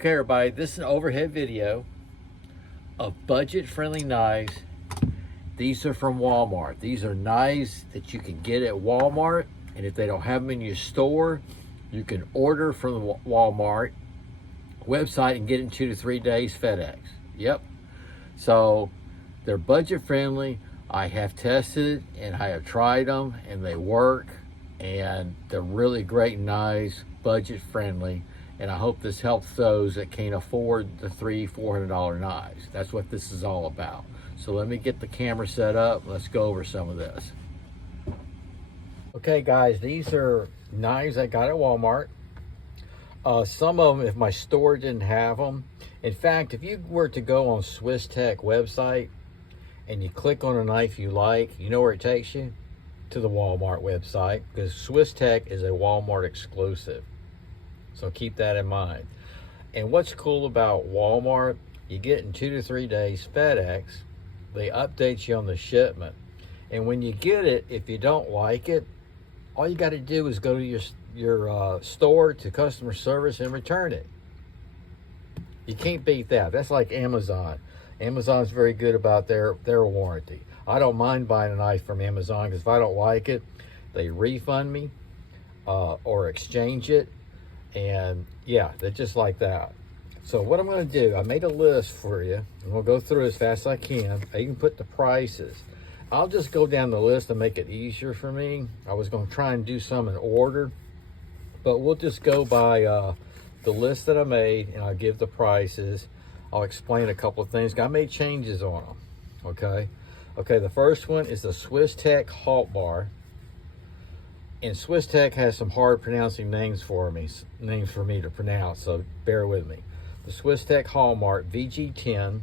Okay, everybody, this is an overhead video of budget-friendly knives. These are from Walmart. These are knives that you can get at Walmart, and if they don't have them in your store, you can order from the Walmart website and get it in 2 to 3 days FedEx. Yep. So they're budget-friendly. I have tested and I have tried them, and they work, and they're really great knives, budget-friendly. And I hope this helps those that can't afford the $300-400 knives. That's what this is all about. So let me get the camera set up. Let's go over some of this. Okay, guys, these are knives I got at Walmart. Some of them, if my store didn't have them. In fact, if you were to go on Swiss Tig website and you click on a knife you like, you know where it takes you? To the Walmart website, because Swiss Tig is a Walmart exclusive. So keep that in mind. And what's cool about Walmart, you get in 2 to 3 days FedEx. They update you on the shipment. And when you get it, if you don't like it, all you got to do is go to your store, to customer service, and return it. You can't beat that. That's like Amazon. Amazon's very good about their warranty. I don't mind buying a knife from Amazon, because if I don't like it, they refund me or exchange it. And yeah, they're just like that. So what I'm going to do, I made a list for you, and we'll go through as fast as I can. I can put the prices. I'll just go down the list and make it easier for me. I was going to try and do some in order, but we'll just go by the list that I made, and I'll give the prices. I'll explain a couple of things. I made changes on them. Okay, the first one is the Swiss Tig Hallmark. And Swiss Tig has some hard pronouncing names for me to pronounce, so bear with me. The Swiss Tig Hallmark VG10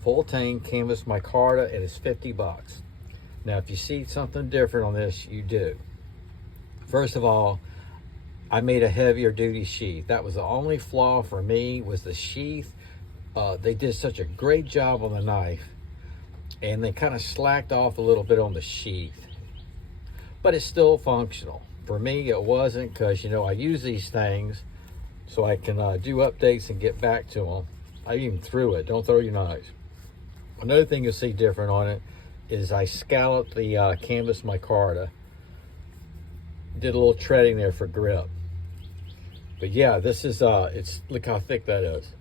full tang canvas micarta, and it's $50. Now, if you see something different on this, you do. First of all, I made a heavier duty sheath. That was the only flaw for me, was the sheath. They did such a great job on the knife, and they kind of slacked off a little bit on the sheath. But it's still functional. For me, it wasn't, because, you know, I use these things so I can do updates and get back to them. I even threw it. Don't throw your knives. Another thing you'll see different on it is I scalloped the canvas micarta. Did a little treading there for grip. But yeah, this is, look how thick that is.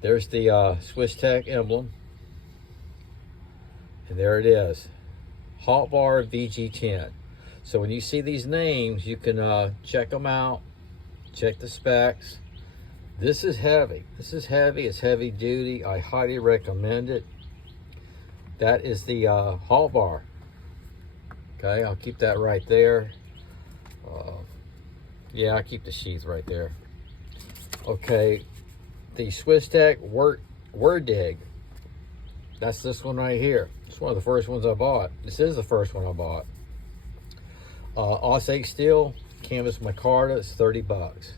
There's the Swiss Tig emblem. And there it is. Hallmark VG10. So when you see these names, you can check them out, check the specs. This is heavy. This is heavy. It's heavy duty. I highly recommend it. That is the Hallmark. Okay, I'll keep that right there. Yeah, I'll keep the sheath right there. Okay, the Swiss Tig Word Dig. That's this one right here. It's one of the first ones I bought. This is the first one I bought. Osage steel, canvas micarta, it's $30.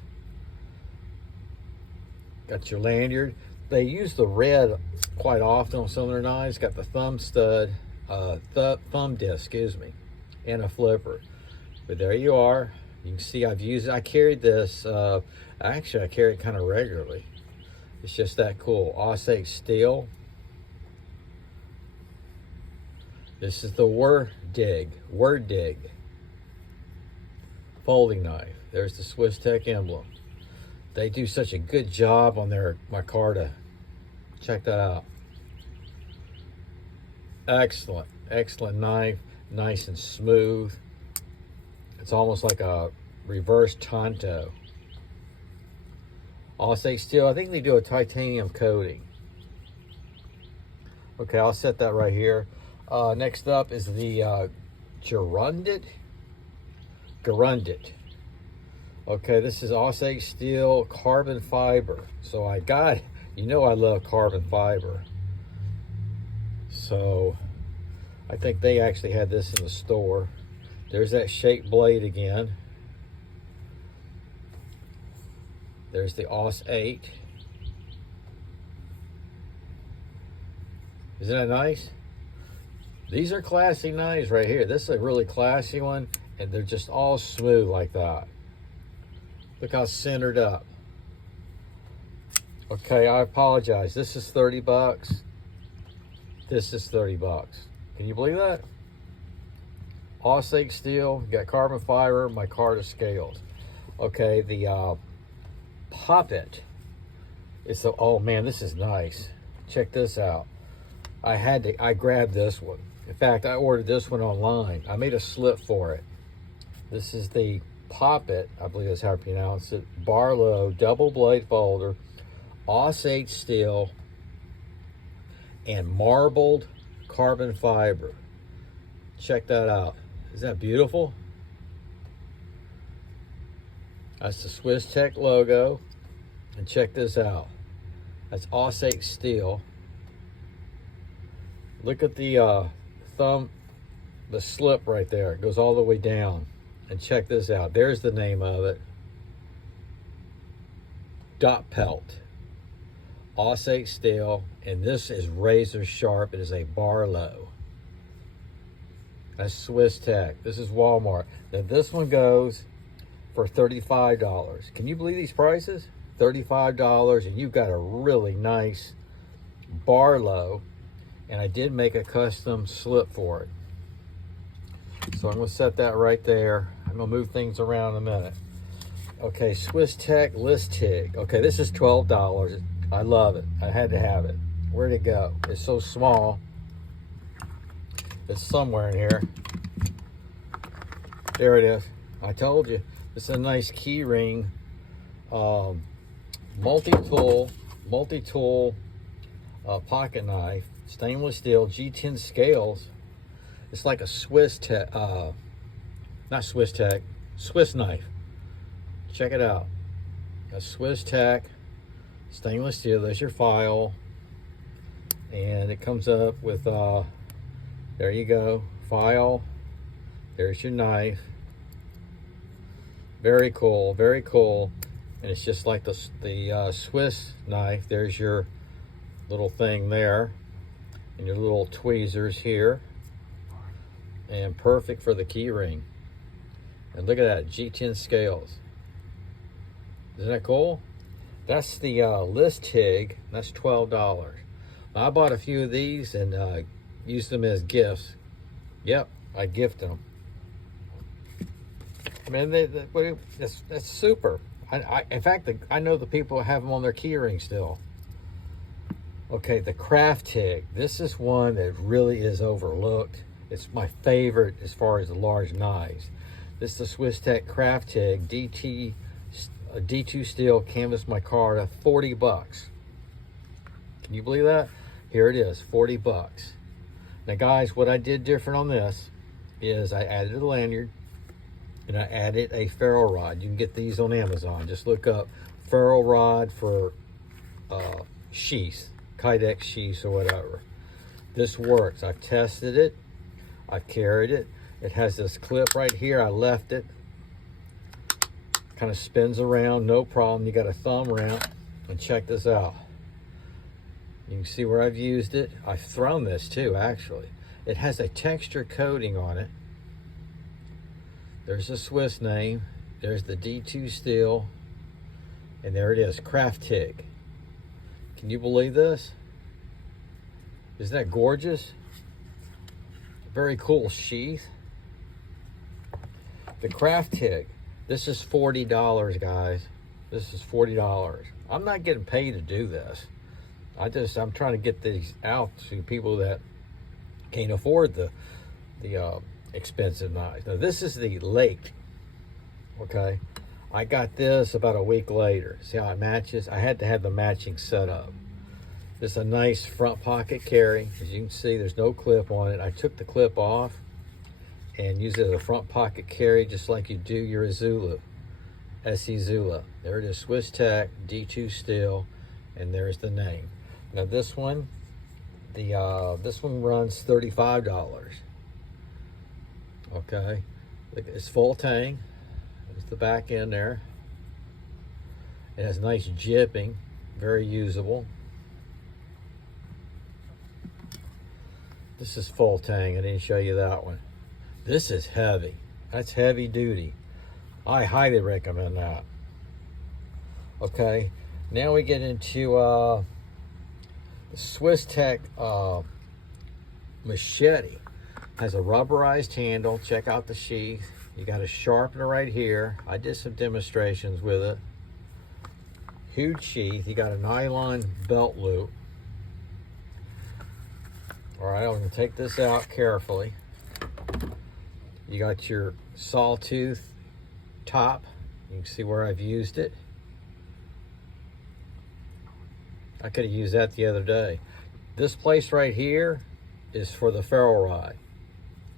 Got your lanyard. They use the red quite often on some of their knives. Got the thumb stud, thumb disc, excuse me, and a flipper. But there you are. You can see I've used it. I carried this, actually I carry it kind of regularly. It's just that cool. Osage steel. This is the Word Dig folding knife. There's the Swiss Tig emblem. They do such a good job on their micarta. Check that out. Excellent, excellent knife. Nice and smooth. It's almost like a reverse Tonto. Osage steel. I think they do a titanium coating. Okay, I'll set that right here. Next up is the Gerundit. Okay, this is Osage steel carbon fiber. So I got, you know, I love carbon fiber. So I think they actually had this in the store. There's that shaped blade again. There's the Os 8. Isn't that nice? These are classy knives right here. This is a really classy one, and they're just all smooth like that. Look how centered up. Okay, I apologize. This is 30 bucks. This is 30 bucks. Can you believe that? Osage steel, got carbon fiber, micarta scales. Okay, the poppet. It's a, oh man, this is nice. Check this out. I grabbed this one. In fact, I ordered this one online. I made a slip for it. This is the poppet, I believe that's how I pronounce it. Barlo double blade folder, Osage steel, and marbled carbon fiber. Check that out. Is that beautiful? That's the Swiss Tech logo. And check this out. That's Osage steel. Look at the the slip right there. It goes all the way down. And check this out. There's the name of it. Dot pelt. Osage steel. And this is razor sharp. It is a Barlo. That's Swiss Tech. This is Walmart. Now this one goes for $35. Can you believe these prices? $35, and you've got a really nice Barlo. And I did make a custom slip for it. So I'm going to set that right there. I'm going to move things around in a minute. Okay, Swiss Tech List Tig. Okay, this is $12. I love it. I had to have it. Where'd it go? It's so small. It's somewhere in here. There it is. I told you. It's a nice key ring. Multi-tool pocket knife. Stainless steel, G10 scales. It's like a Swiss Tech, not Swiss Tech, Swiss knife. Check it out. A Swiss Tech, stainless steel. There's your file. And it comes up with, there you go, file. There's your knife. Very cool, very cool. And it's just like the Swiss knife. There's your little thing there. And your little tweezers here. And perfect for the key ring. And look at that, G10 scales. Isn't that cool? That's the List Tig. That's $12. I bought a few of these and used them as gifts. Yep, I gifted them. Man, that's super. In fact, I know the people who have them on their key ring still. Okay, the Craft Tig. This is one that really is overlooked. It's my favorite as far as the large knives. This is the Swiss Tech Craft Tig D2 steel canvas micarta, 40 bucks. Can you believe that? Here it is, 40 bucks. Now guys, what I did different on this is I added a lanyard and I added a ferrule rod. You can get these on Amazon. Just look up ferrule rod for sheaths. Kydex sheaths or whatever. This works. I've tested it. I've carried it. It has this clip right here. I left it. Kind of spins around, no problem. You got a thumb ramp. And check this out. You can see where I've used it. I've thrown this too, actually. It has a texture coating on it. There's the Swiss name. There's the D2 steel. And there it is, Craft Tig. Can you believe this? Isn't that gorgeous? Very cool sheath. The Craft Tig. This is $40, guys. This is $40. I'm not getting paid to do this. I'm trying to get these out to people that can't afford the expensive knives. Now this is the Lake. Okay. I got this about a week later. See how it matches? I had to have the matching setup. This is a nice front pocket carry. As you can see, there's no clip on it. I took the clip off and used it as a front pocket carry, just like you do your Zulu, SE Zula. There it is, Swiss Tech, D2 steel, and there's the name. Now this one, this one runs $35. Okay, it's full tang. There's the back end there. It has nice jipping, very usable. This is full tang. I didn't show you that one. This is heavy. That's heavy duty. I highly recommend that. Okay, Now we get into the Swiss Tig machete. Has a rubberized handle. Check out the sheath. You got a sharpener right here. I did some demonstrations with it. Huge sheath. You got a nylon belt loop. All right, I'm going to take this out carefully. You got your Sawtooth top. You can see where I've used it. I could have used that the other day. This place right here is for the ferrule rod.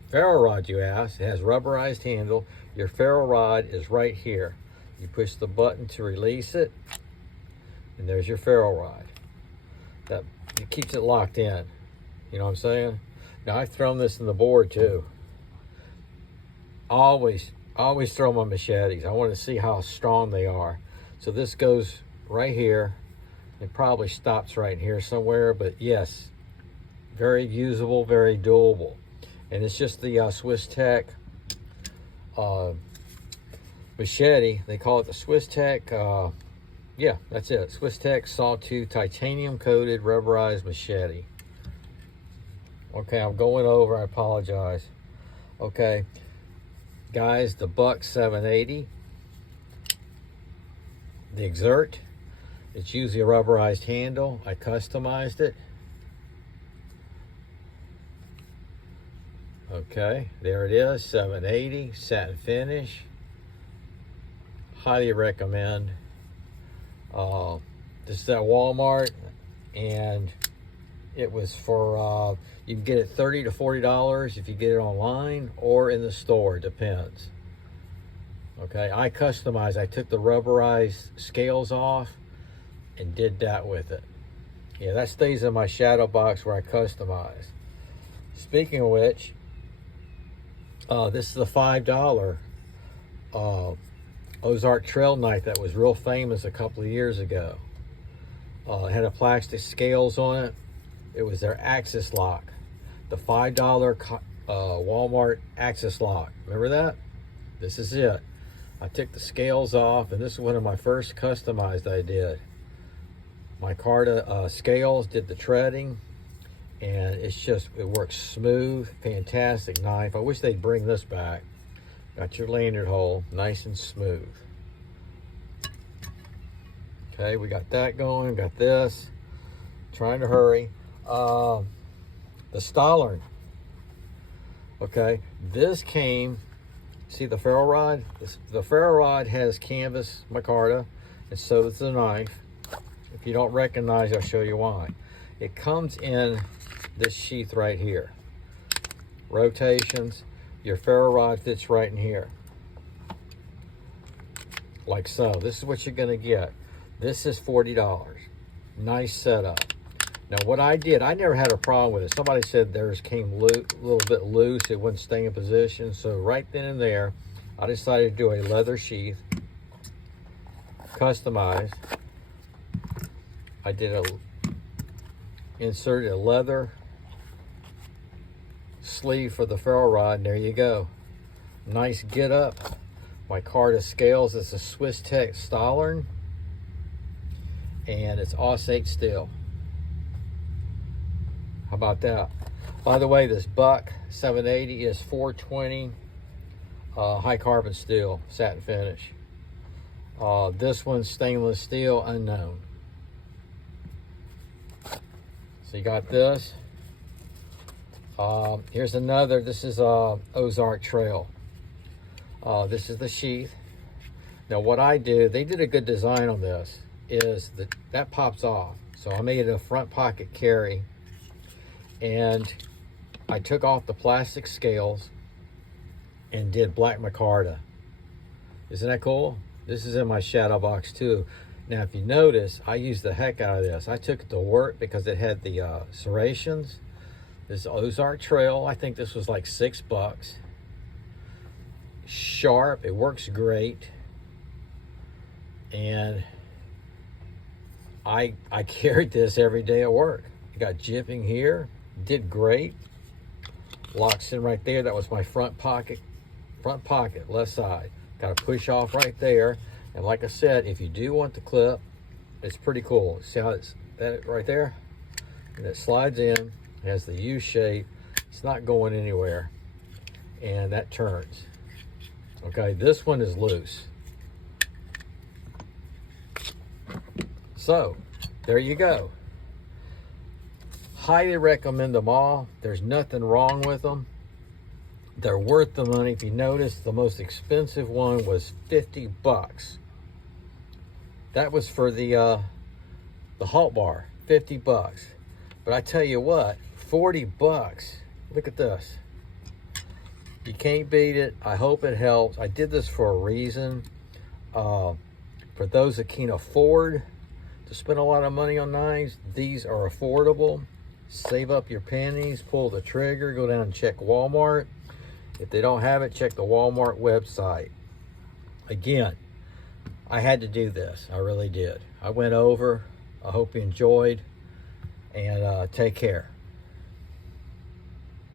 Ferrule rod, you ask, it has rubberized handle. Your ferrule rod is right here. You push the button to release it, and there's your ferrule rod. That it keeps it locked in. You know what I'm saying? Now I've thrown this in the board too. Always throw my machetes. I want to see how strong they are. So this goes right here. It probably stops right here somewhere, but yes, very usable, very doable. And it's just the Swiss Tig machete. They call it the Swiss Tig. Yeah, that's it. Swiss Tig Sawtooth titanium coated rubberized machete. Okay, I'm going over. I apologize. Okay, guys, the Buck 780, the Exert. It's usually a rubberized handle. I customized it. Okay, there it is, 780, satin finish. Highly recommend. This is at Walmart, and it was for, you can get it $30 to $40 if you get it online or in the store, depends. Okay, I customized. I took the rubberized scales off and did that with it. Yeah, that stays in my shadow box where I customize. Speaking of which, this is the $5 Ozark trail knife that was real famous a couple of years ago. It had a plastic scales on it. It was their axis lock. The $5 Walmart axis lock. Remember that? This is it. I took the scales off, and this is one of my first customized I did. My Carta scales did the treading, and it works smooth, fantastic knife. I wish they'd bring this back. Got your lanyard hole, nice and smooth. Okay, we got that going, got this. Trying to hurry. The Stollern. Okay, this came, see the ferrule rod? The ferrule rod has canvas micarta, and so does the knife. If you don't recognize, I'll show you why. It comes in this sheath right here. Rotations, your ferrule rod fits right in here. Like so. This is what you're gonna get. This is $40. Nice setup. Now what I did, I never had a problem with it. Somebody said theirs came a little bit loose, it wouldn't stay in position. So right then and there, I decided to do a leather sheath, customized. I inserted a leather sleeve for the ferrule rod, and there you go. Nice get up. My Carta scales, it's a Swiss Tig Stollern, and it's Osage steel. How about that? By the way, this Buck 780 is 420 high carbon steel, satin finish. This one's stainless steel, unknown. So you got this. Here's another. This is Ozark Trail. This is the sheath. Now what I do, they did a good design on this, is that pops off. So I made it a front pocket carry, and I took off the plastic scales and did black micarta. Isn't that cool? This is in my shadow box too. Now if you notice, I used the heck out of this. I took it to work because it had the serrations. This Ozark Trail, I think this was like $6. Sharp, it works great. And I carried this every day at work. I got jipping here, did great. Locks in right there. That was my front pocket, left side. Got to push off right there. And like I said, if you do want the clip, It's pretty cool. See how it's that right there? And it slides in, it has the U shape. It's not going anywhere. And that turns. Okay, this one is loose. So, there you go. Highly recommend them all. There's nothing wrong with them. They're worth the money. If you notice, the most expensive one was 50 bucks. That was for the halt bar, 50 bucks. But I tell you what, 40 bucks. Look at this. You can't beat it. I hope it helps. I did this for a reason. For those that can't afford to spend a lot of money on knives, these are affordable. Save up your pennies, pull the trigger, go down and check Walmart. If they don't have it, check the Walmart website. Again, I had to do this. I really did. I went over. I hope you enjoyed. And take care.